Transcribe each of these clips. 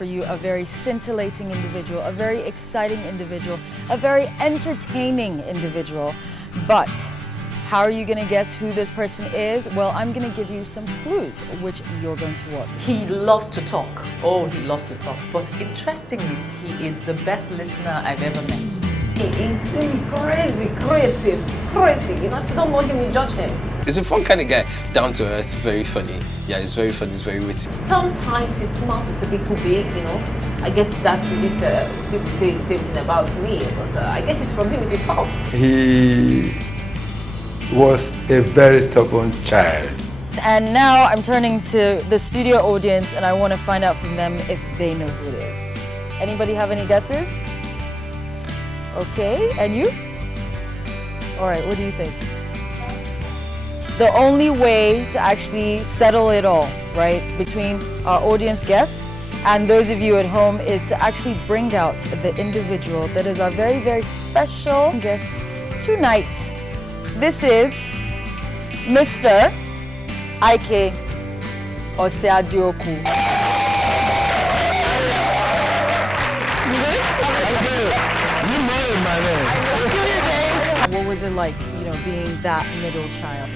for you a very scintillating individual, a very exciting individual, a very entertaining individual. But how are you going to guess who this person is? Well, I'm going to give you some clues, which you're going to watch. He loves to talk. Oh, he loves to talk. But interestingly, he is the best listener I've ever met. He is very crazy, creative, crazy. You know, if you don't know him, you judge him. He's a fun kind of guy, down to earth, very funny. Yeah, he's very funny, he's very witty. Sometimes his mouth is a bit too big, you know. I get that people say the same thing about me, but I get it from him, it's his fault. He was a very stubborn child. And now I'm turning to the studio audience and I want to find out from them if they know who it is. Anybody have any guesses? Okay, and you? All right, what do you think? The only way to actually settle it all, right, between our audience guests and those of you at home is to actually bring out the individual that is our very, very special guest tonight. This is Mr. Ike Osiadioku. What was it like, you know, being that middle child?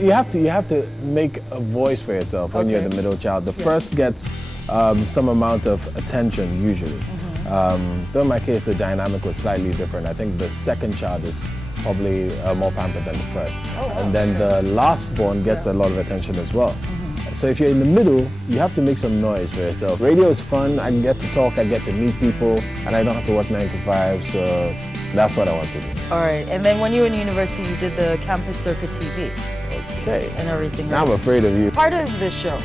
You have to make a voice for yourself when you're the middle child. The first gets some amount of attention usually. Though in my case the dynamic was slightly different. I think the second child is probably more pampered than the first. And then the last born gets a lot of attention as well. So if you're in the middle, you have to make some noise for yourself. Radio is fun, I get to talk, I get to meet people, and I don't have to work 9 to 5, so that's what I want to do. All right, and then when you were in university, you did the Campus Circuit TV. Okay. And everything. Now I'm afraid of you. Part of the show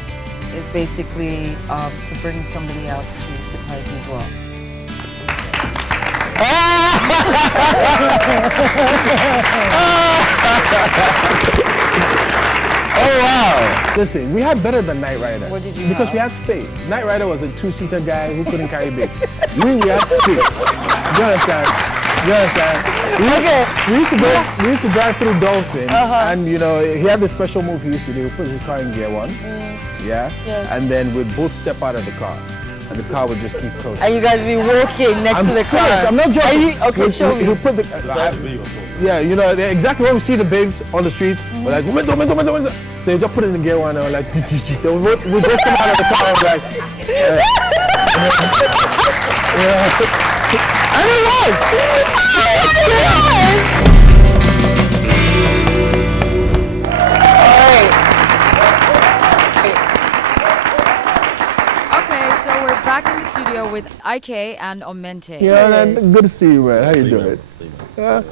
is basically to bring somebody out to surprise you as well. Oh wow! Listen, we had better than Knight Rider. What did you Because have? we had space. Knight Rider was a two-seater guy who couldn't carry big. We had space. Do you understand? Do you understand? We used to drive through Dolphin, and you know he had this special move he used to do. He put his car in gear 1, yeah, Yes. and then we'd both step out of the car, and the car would just keep coasting. And you guys be walking next to the serious, car. I'm not joking. Okay, show me. He put the. Yeah, you know exactly when we see the babes on the streets, we're like, momento. They just put it in gear 1 and we're like, we just come out of the car and we're like, and it Okay, so we're back in the studio with Ike and Omente. Yeah, man, good to see you, man. How you doing?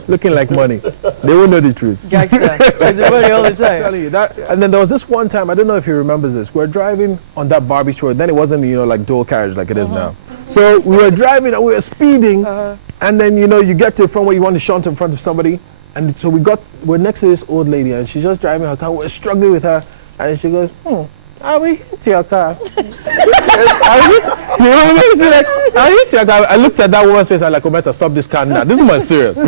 Looking like money. They won't know the truth. Gangster. It's money all the I'm time. telling you that. And then there was this one time, I don't know if you remember this. We're driving on that Barbie Road. Then it wasn't, you know, like dual carriage like it is now. So we were driving and we were speeding, and then you know you get to the front where you want to shunt in front of somebody, and so we're next to this old lady and she's just driving her car. We're struggling with her, and she goes, "I will hit your car." I hit your car. I looked at that woman's face. I'm like, "Ometa, stop this car now. This is my serious." So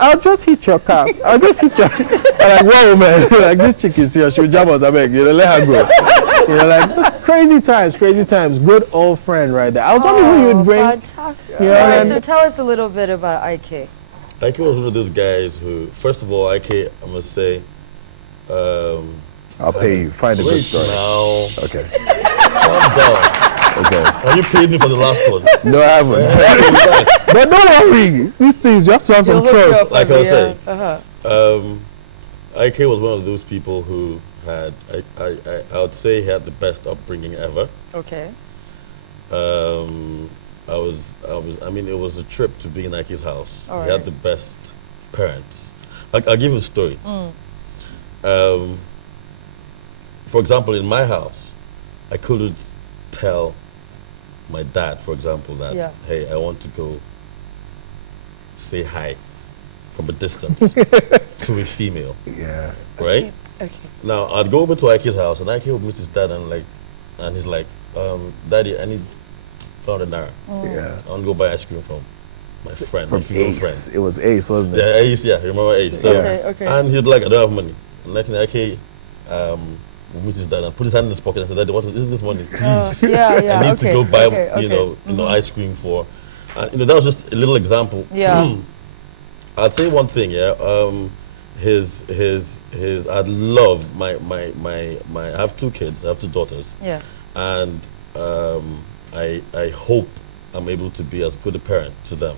I'll just hit your car. I'll just hit your. I'm like, "Whoa, man! Like this chick is serious. She'll jump us. I beg you know, let her go." You know, like just crazy times. Good old friend right there. I was wondering who you would bring. Fantastic. You know, All right, and- so tell us a little bit about Ike. Ike was one of those guys who, first of all, Ike, I must say, I'll pay you. Find a good wait story. now, Okay. calm down. Okay. Have you paid me for the last one? No, I haven't. Relax. But don't worry. These things you have to have some trust. Like I was saying, Ike was one of those people who had, I would say, he had the best upbringing ever. Okay. I mean, it was a trip to be in Ike's house. All He right. had the best parents. I'll give you a story. For example, in my house, I couldn't tell my dad, for example, that, Yeah. hey, I want to go say hi from a distance to a female, Yeah. right? Okay. Now, I'd go over to Ike's house, and Ike would meet his dad, and he's like, Daddy, I need 500 naira. Yeah. I want to go buy ice cream from my friend, From my female Ace. friend. It was Ace, wasn't it? Yeah, Ace, yeah, you remember Ace. So, Okay, okay. And he'd like, I don't have money. And like Ike which is that, and put his hand in his pocket and said, Daddy, isn't this money? Please. Yeah. I need to go buy, okay. ice cream for. And that was just a little example. Yeah. I'd say one thing, yeah. I'd love my I have 2 kids, I have 2 daughters. Yes. And I hope I'm able to be as good a parent to them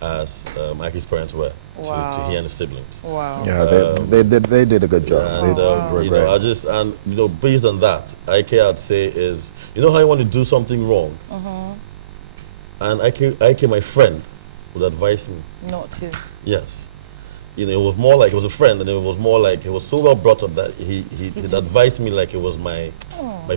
as Ike's parents were to he and his siblings. Wow. Yeah, they did a good job. And, They did great. based on that, Ike, I'd say is, how you want to do something wrong, and Ike, my friend, would advise me Not to. Yes. It was more like it was a friend, and it was more like it was so well brought up that he'd advise me like it was my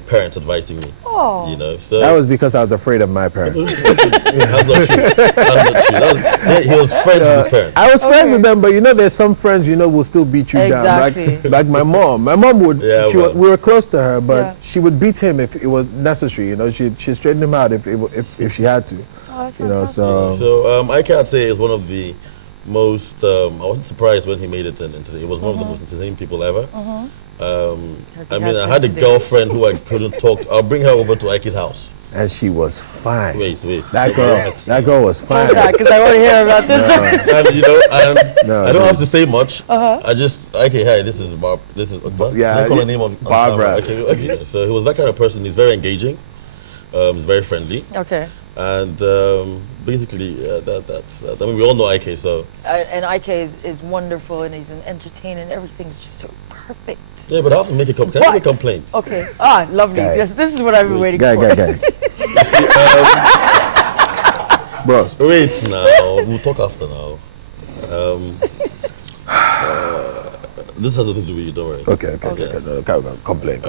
parents advising me. Oh. So That was because I was afraid of my parents. that's not true. That's not true. He was friends with his parents. I was friends with them, but there's some friends will still beat you Exactly. down. Like my mom. My mom would. Yeah, we were close to her, but Yeah. she would beat him if it was necessary. She straightened him out if she had to. Oh, that's fantastic. So Ike, I'd say, is one of the most. I wasn't surprised when he made it. It was one of the most entertaining people ever. I had a girlfriend who I couldn't talk to. I'll bring her over to Ike's house. And she was fine. Wait. That girl was fine. Because I want to hear about this. And I don't have to say much. I just hi, this is Bob. This is yeah, call her name on Barbara. Okay, so he was that kind of person. He's very engaging. He's very friendly. Okay. And basically, that's. We all know Ike, so. And Ike is wonderful, and he's an entertainer, and everything's just so perfect. Yeah, but I have to make a complaint. Can I make a complaint? Okay. Lovely. Guy. Yes, this is what I've been waiting for. Guy. You see, Bros. wait now. We'll talk after now. This has nothing to do with you. Don't worry. Okay. No, complain.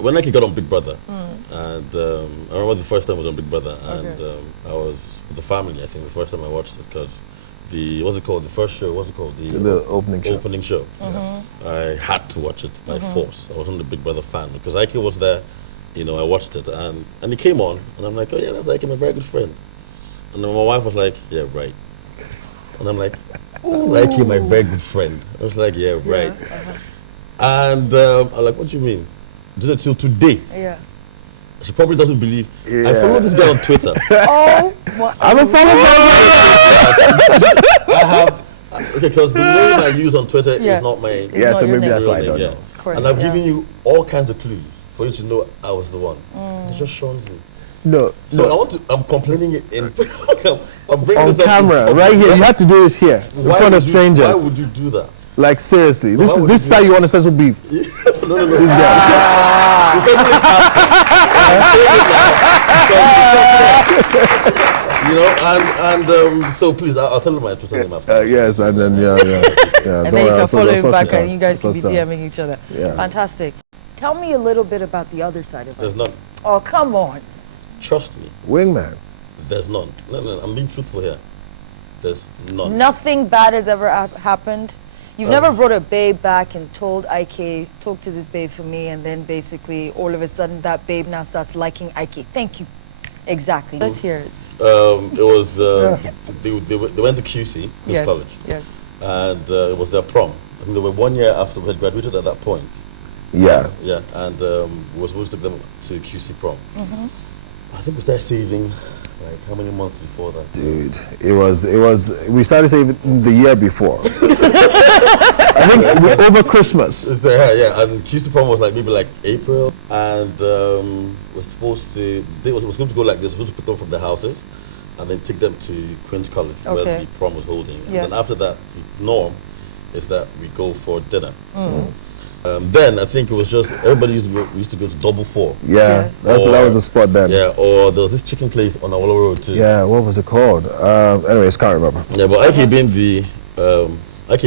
When Ike got on Big Brother, and I remember the first time I was on Big Brother, and I was with the family. I think the first time I watched it because what's it called? The first show. What's it called? The opening show. Opening show. I had to watch it by force. I wasn't a Big Brother fan because Ike was there. I watched it, and he came on, and I'm like, oh yeah, that's Ike, my very good friend. And then my wife was like, yeah, right. And I'm like, that's Ike, my very good friend. I was like, yeah, right. And I'm like, what do you mean? Did it till today? Yeah. She probably doesn't believe. Yeah. I follow this guy on Twitter. I'm a follower. I have. Okay, because the name I use on Twitter Yeah. is not my Yeah, so not your maybe that's real why I name. don't Yeah. know. Of course, And I've yeah. given you all kinds of clues for you to know I was the one. It just shuns me. No. So I'm complaining it in. I'm bringing On this up camera, in right here. public. You have to do this here in Why front of would you- strangers. Why would you do that? Like seriously, this Why would is you how you want to settle beef. No. These guys. So please, I'll tell you my Twitter name after. Yes, and then yeah. And then you can follow him back, and you guys can be Sorts out. DMing each other. Yeah. Fantastic. Tell me a little bit about the other side of it. There's none. Oh, come on. Trust me. Wingman. There's none. No. I'm being truthful here. There's none. Nothing bad has ever happened. You've never brought a babe back and told Ike, talk to this babe for me, and then basically all of a sudden that babe now starts liking Ike. Thank you. Exactly. Let's hear it. It was they went to QC, Queen's College, Yes. and it was their prom. I think they were 1 year after we had graduated at that point. Yeah. Yeah, and we were supposed to take them to QC prom. I think we started saving like how many months before that? Dude, it was. We started saving the year before. I think over Christmas. Yeah, and QC prom was like maybe like April, and was supposed to. They was going to go like they were supposed to pick them from their houses, and then take them to Queen's College where Okay. the prom was holding. And Yes. then after that, the norm is that we go for dinner. Then I think it was just everybody used to go to Double 4. Yeah, that was a spot then. Yeah, or there was this chicken place on Awolowo Road too. Yeah, what was it called? Anyways, can't remember. Yeah, but Ike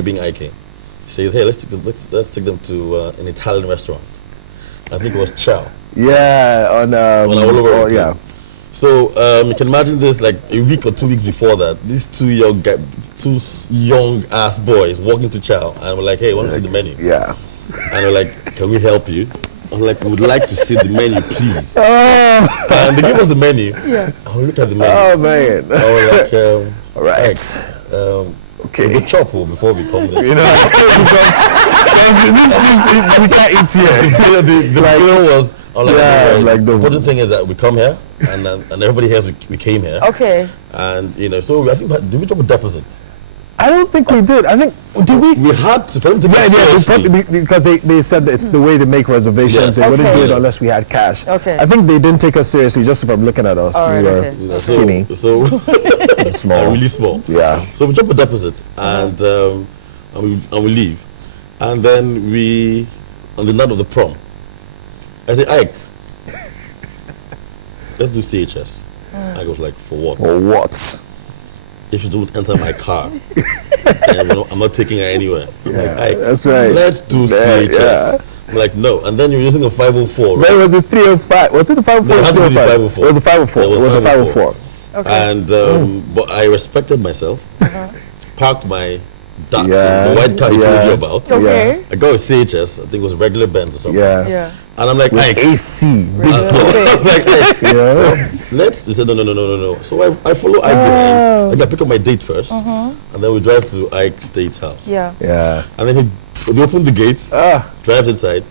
being Ike, he says, hey, let's take them to an Italian restaurant. I think it was Chow. Yeah, on Awolowo Road, yeah. So you can imagine this like a week or 2 weeks before that. These two young ass boys walking to Chow and we're like, hey, want to see the menu? Yeah. And we're like, can we help you? I'm like, we would like to see the menu, please. And they give us the menu. Yeah. I look at the menu. Oh man. I was like, All right. okay. Okay. We chop before we come this. You know, we can't eat here. The bill was. Like the important thing is that we come here, and everybody here, we came here. Okay. And so I think did we drop a deposit? I don't think we did. I think did we? We had to for them to get seriously. Because they said that it's the way to make reservations. Yes. They wouldn't do it Okay. unless we had cash. Okay. I think they didn't take us seriously just from looking at us. All right, we were okay. skinny, So small. really small. Yeah. So we drop a deposit and we leave, and then on the night of the prom, I say, Ike, let's do CHS. Ike was like, for what? For what? If you don't enter my car, then I'm not taking her anywhere. I'm like, Ike, That's right. let's do CHS. Yeah. I'm like, no. And then you're using a 504. Right? That was the 305. Was it the 504? No, it had to be the 504. It was the 504. It was the 504. Okay. And but I respected myself. Parked my Datsun, Yeah. the white car he told you about. It's okay. I got a CHS. I think it was regular Benz or something. Yeah. Yeah. And I'm like, With Ike. AC. Big I was like, Ike, Yeah. let's. He said, no. So I follow Ike behind. Like I pick up my date first, and then we drive to Ike's date's house. Yeah. Yeah. And then he opened the gates, drives inside,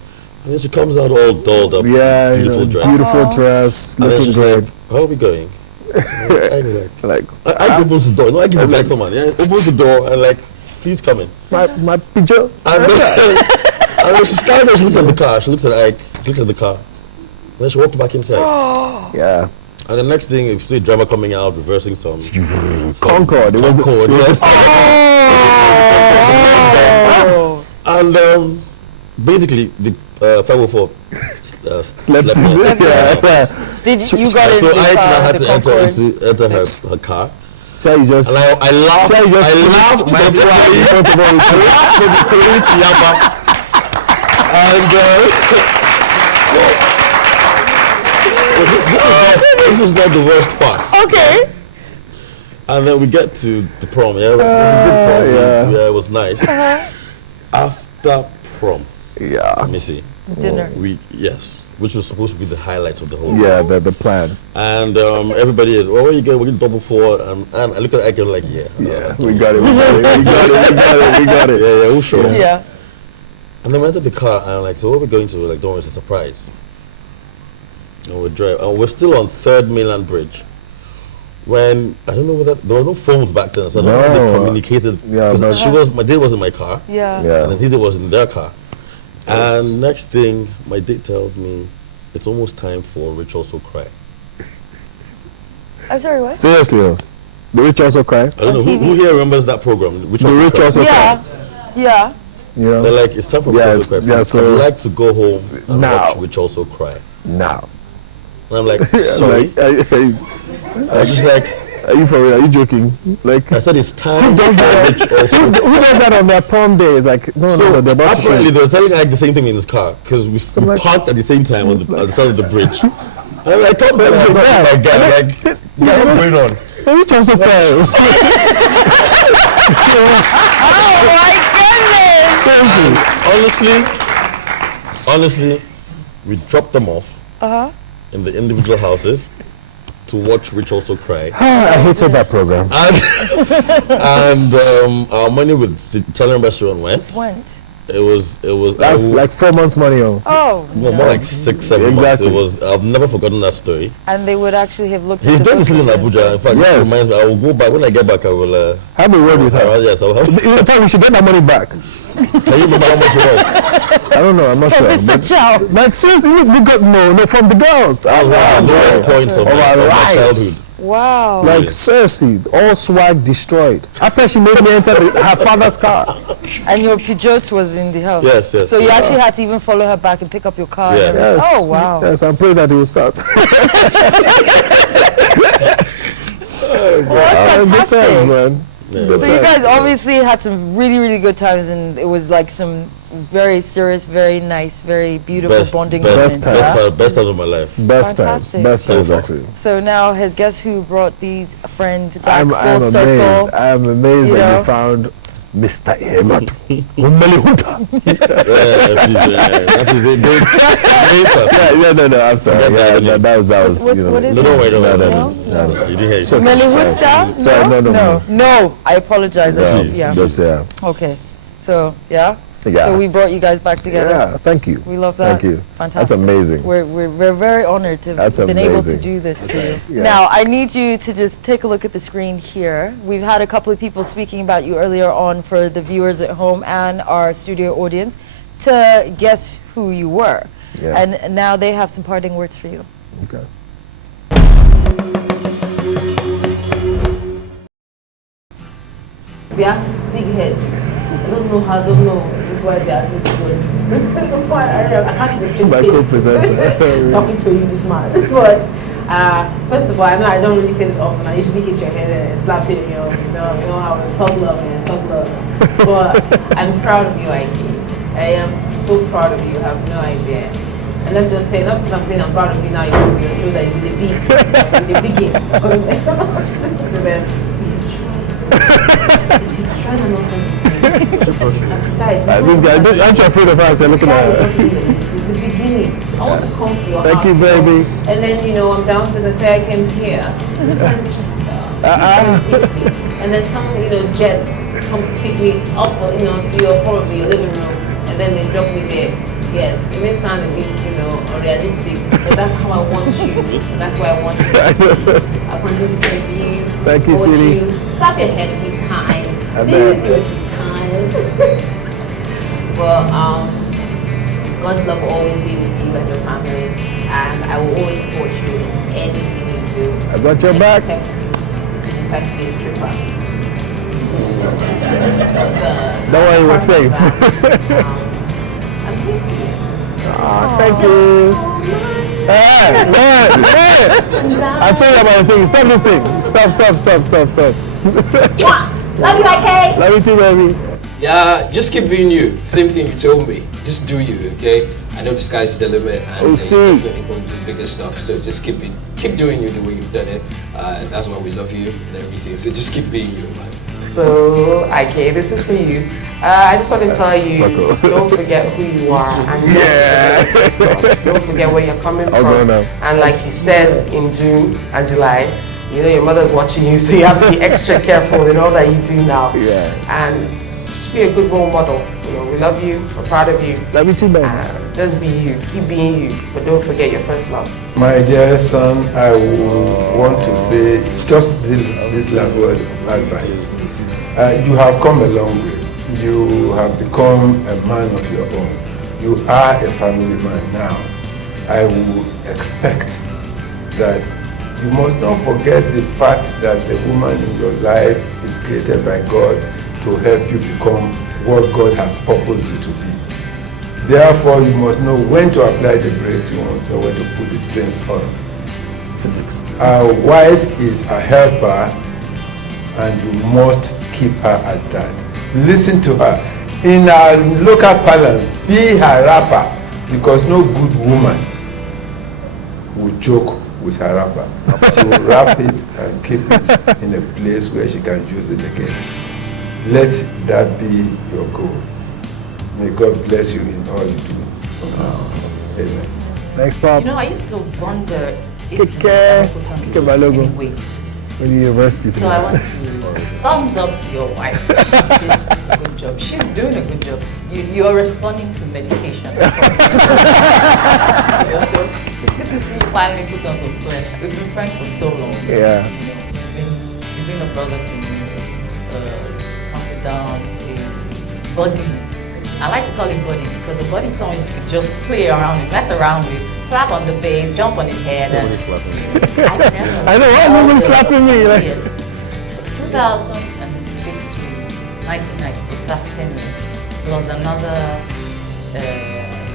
and then she comes out all dolled up, Yeah. beautiful dress. Beautiful dress. And then Looking she's good. like, how are we going? Ike was Like I opens the door. No, Ike is a gentleman. Yeah, opens the door and like, please come in. my picture. And then she stands there, she looks at the car, she looks at Ike, she looks at the car. And then she walked back inside. Yeah. And the next thing, you see a driver coming out, reversing some Concorde. It was the Concorde. Yes. And basically, the 504 slept in on. there. Yeah. Did you got in So the Ike car, now had the to Concorde? enter her car. So you just. And I laughed. So you just I laughed my for the swag in front of all the I laughed for the community yapa. And this is not the worst part. Okay. And then we get to the prom. Yeah, it was a good prom. yeah. It was nice. After prom, Yeah. Missy, Dinner. which was supposed to be the highlight of the whole. Yeah. prom. The plan. And everybody is, where you going? We're going double four. And I look at Ike and I'm like, Yeah. We got it. We got it. Yeah, who's sure? Yeah. And then we entered the car and I'm like, so where are we going to? Like, don't worry, it's a surprise. And we drive. And we're still on 3rd Mainland Bridge. When, I don't know whether, there were no phones back then, so I don't know how No. they communicated. Yeah, Because but- my date was in my car. Yeah. Yeah. And then his date was in their car. Yes. And next thing, my date tells me, it's almost time for Rich Also Cry. I'm sorry, what? Seriously, though. The rich also cry. I don't know, who TV. here remembers that program? Rich The Also rich Cry? also cry. Yeah. Yeah. You know. They're like, it's time for Yeah, Rich Also it's- Cry. yeah, so- I'd like to go home and Now. watch Rich Also Cry. Now. And I'm like, sorry. Like, I was just like, are you for real? Are you joking? Like. I said it's time does for that? Rich Also Who does that on their prom day? It's like, no, they're about to show apparently it. they were telling Ike the same thing in his car because we like- parked at the same time on the side of the bridge. And I'm like, come on, Yeah. my guy, like, what's going on? So rich also cry. Oh my Honestly, we dropped them off in the individual houses to watch Rich Also Cry. I hated that program. And our money with the Italian restaurant goodness. went. Went. It was That's like 4 months money. Oh. more like 6-7 months. Exactly. It was. I've never forgotten that story. And they would actually have looked He's at the dead still in bookings. Abuja. In fact, Yes. this reminds me, I will go back. When I get back, I will. Have a word with her. Yes, I'll have. In fact, we should get that money back. Can you remember how much it was? I don't know. I'm not sure. Mr. But, Chow. like seriously, we got no from the girls. That was one of the lowest points of Of my our lives. childhood. Wow. Like Really? seriously, all swag destroyed. After she made me enter her father's car. And your Peugeot was in the house. Yes, yes. So you actually had to even follow her back and pick up your car. and Yeah. everything. Yes. Oh wow. Yes, I'm praying that it will start. Well, that's Good times, fantastic. man. Yeah. So you guys obviously had some really, really good times, and it was like some very serious, very nice, very beautiful bonding best moments. time. yeah? Best time of my life. Best Fantastic. times. Best So times far. actually. So now, has guess who brought these friends back I'm full circle? amazed. I'm amazed You that know? you found Mr. Ehematu. Umelihuta. That is it. Great. No, I'm sorry. Yeah, that was What's- you know. what is No, don't worry, don't worry. No. You didn't hear it. So- Melihuta? Sorry, no. No, I apologize. Yeah, Yeah. just yeah. Okay. So, yeah. Yeah. So we brought you guys back together. Yeah, thank you. We love that. Thank you. Fantastic. That's amazing. We're very honored to have been able to do this for you. Yeah. Now, I need you to just take a look at the screen here. We've had a couple of people speaking about you earlier on for the viewers at home and our studio audience to guess who you were. Yeah. And now they have some parting words for you. Okay. We have big heads. I don't know. This is why they asked me to go. I can't keep a straight My face. co-presenter. Talking to you this man. But first of all, I know I don't really say this often. I usually hit your head and slap it, you know how it's tough love, man, tough love. But I'm proud of you, Ike. I am so proud of you. You have no idea. And let me just tell you, not because I'm saying I'm proud of you now, you will show that you did the big game. So then, if you try to nonsense besides, This guy, aren't you afraid of us? You're looking at it's the beginning. I want to come to your house. Thank you, baby. And then, I'm downstairs, I say I came here. And then some, jet comes to pick me up, to probably your living room, and then they drop me there. Yes, it may sound a bit, unrealistic, but that's how I want you. That's why I want you. I'll continue to pray for you. Thank you, support sweetie. you. Slap your head a few times. I Maybe bet. see a few times. But God's love will always be with you and your family, and I will always support you in anything you do. I got your back. Except if you decide to be a stripper. Don't worry, we're safe. I'm here for you. Thank you. Hey, I told you about this thing. Stop this thing. Stop. Love you, IK. Love you too, baby. Yeah, just keep being you. Same thing you told me. Just do you, okay? I know the sky's the limit, and We'll you're see. definitely going to do bigger stuff. So just keep doing you the way you've done it. That's why we love you and everything. So just keep being you, man. So, IK, this is for you. I just want to tell you, don't forget who you are. And don't forget where you're coming I'll go from. now. And like you said in June and July, your mother's watching you, so you have to be extra careful in all that you do now. Yeah. And just be a good role model. We love you, we're proud of you. Love you too, baby. Just be you, keep being you, but don't forget your first love. My dear son, I want to say just this last word of advice. You have come a long way. You have become a man of your own. You are a family man now. I would expect that you must not forget the fact that the woman in your life is created by God to help you become what God has purposed you to be. Therefore, you must know when to apply the brakes, you must know when to put the strings on. Physics. A wife is a helper, and you must keep her at that. Listen to her. In our local parlance, be her rapper, because no good woman will joke with her rapper. She will wrap it and keep it in a place where she can use it again. Let that be your goal. May God bless you in all you do. Amen. Thanks, Pops. I used to wonder if Take care. put on Look at my logo. any weight. When you university So I want to thumbs up to your wife. She did a good job. She's doing a good job. You are responding to medication. So it's good to see you finally put on the flesh. We've been friends for so long. Yeah. You've been a brother to me, confidant, a buddy. I like to call him buddy because a buddy is someone you could just play around with, mess around with, slap on the face, jump on his head. And I know, why is everyone slapping me? Like? Yes. 2006 to 1996, that's 10 years. Plus another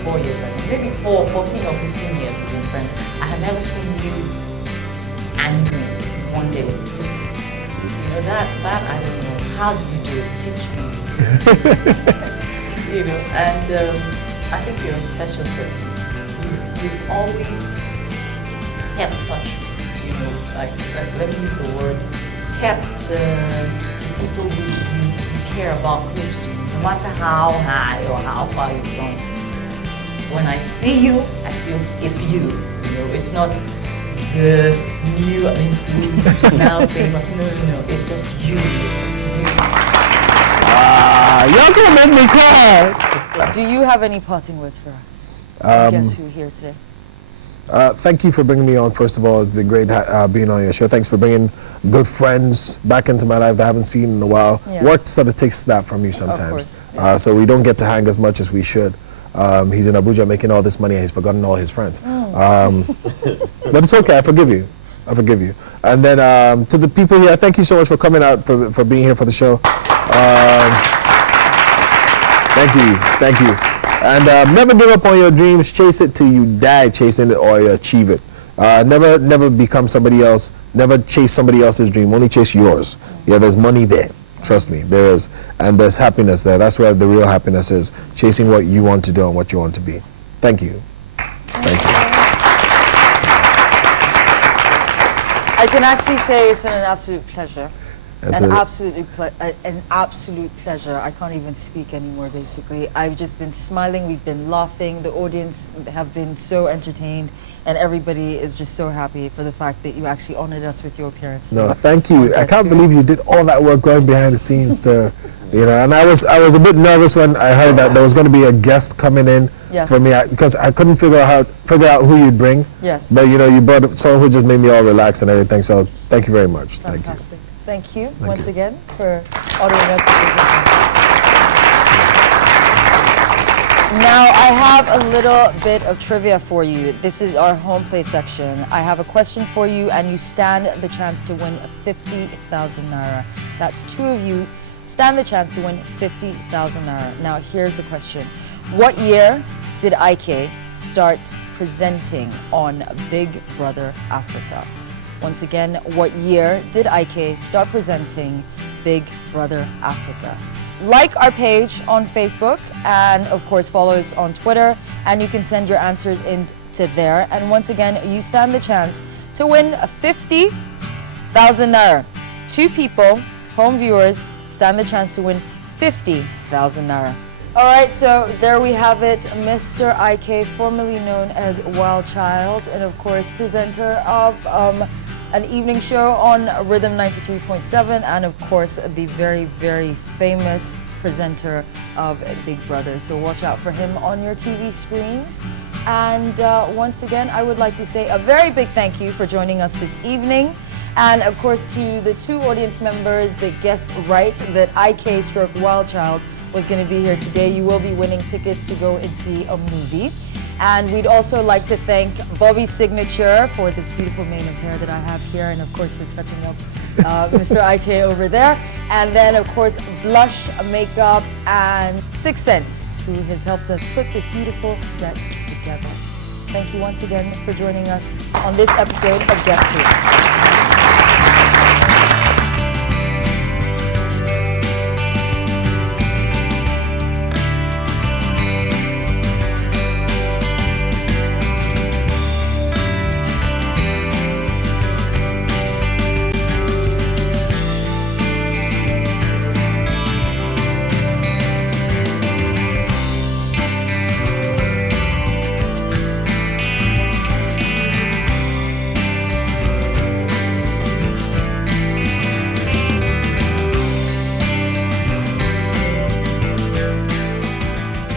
4 years, I mean, maybe 14 or 15 years we've been friends. I have never seen you angry one day. That I don't know. How did you do it? Teach me. And I think you're a special person. You've always kept touch. Like let me use the word, kept people who you care about close to you, no matter how high or how far you've gone. When I see you, it's you. It's not the new, now famous. No, it's just you. It's just you. Y'all gonna make me cry. Do you have any parting words for us? Guess who here today? Thank you for bringing me on. First of all, it's been great being on your show. Thanks for bringing good friends back into my life that I haven't seen in a while. Yes. Work sort of takes that from you sometimes. So we don't get to hang as much as we should. He's in Abuja making all this money and he's forgotten all his friends. But it's okay, I forgive you. And then to the people here, thank you so much for coming out, for being here for the show. Thank you. And never give up on your dreams. Chase it till you die chasing it or you achieve it. Never become somebody else. Never chase somebody else's dream. Only chase yours. Yeah, there's money there. Trust me, there is. And there's happiness there. That's where the real happiness is. Chasing what you want to do and what you want to be. Thank you. Thank you. I can actually say it's been an absolute pleasure. An absolute pleasure. I can't even speak anymore, basically. I've just been smiling, we've been laughing, the audience have been so entertained, and everybody is just so happy for the fact that you actually honored us with your appearance. No, thank you. I can't believe you did all that work going behind the scenes to, and I was a bit nervous when I heard that there was going to be a guest coming in for me, because I couldn't figure out who you'd bring. Yes. But you brought someone who just made me all relaxed and everything, so thank you very much. Fantastic. Thank you. Thank you once again for honoring us with your presence. Now I have a little bit of trivia for you. This is our home play section. I have a question for you and you stand the chance to win 50,000 naira. That's two of you stand the chance to win 50,000 naira. Now here's the question. What year did IK start presenting on Big Brother Africa? Once again, what year did IK start presenting Big Brother Africa? Like our page on Facebook and of course follow us on Twitter, and you can send your answers into there. And once again, you stand the chance to win 50,000 naira. Two people, home viewers, stand the chance to win 50,000 naira. All right, so there we have it, Mr. IK, formerly known as Wild Child, and of course presenter of an evening show on Rhythm 93.7, and of course the very, very famous presenter of Big Brother. So watch out for him on your TV screens. And once again, I would like to say a very big thank you for joining us this evening. And of course to the two audience members that guessed right that IK stroke Wild Child was going to be here today. You will be winning tickets to go and see a movie. And we'd also like to thank Bobby Signature for this beautiful mane of hair that I have here, and of course for touching up Mr. IK over there. And then of course Blush Makeup and 6 Sense, who has helped us put this beautiful set together. Thank you once again for joining us on this episode of Guess Who.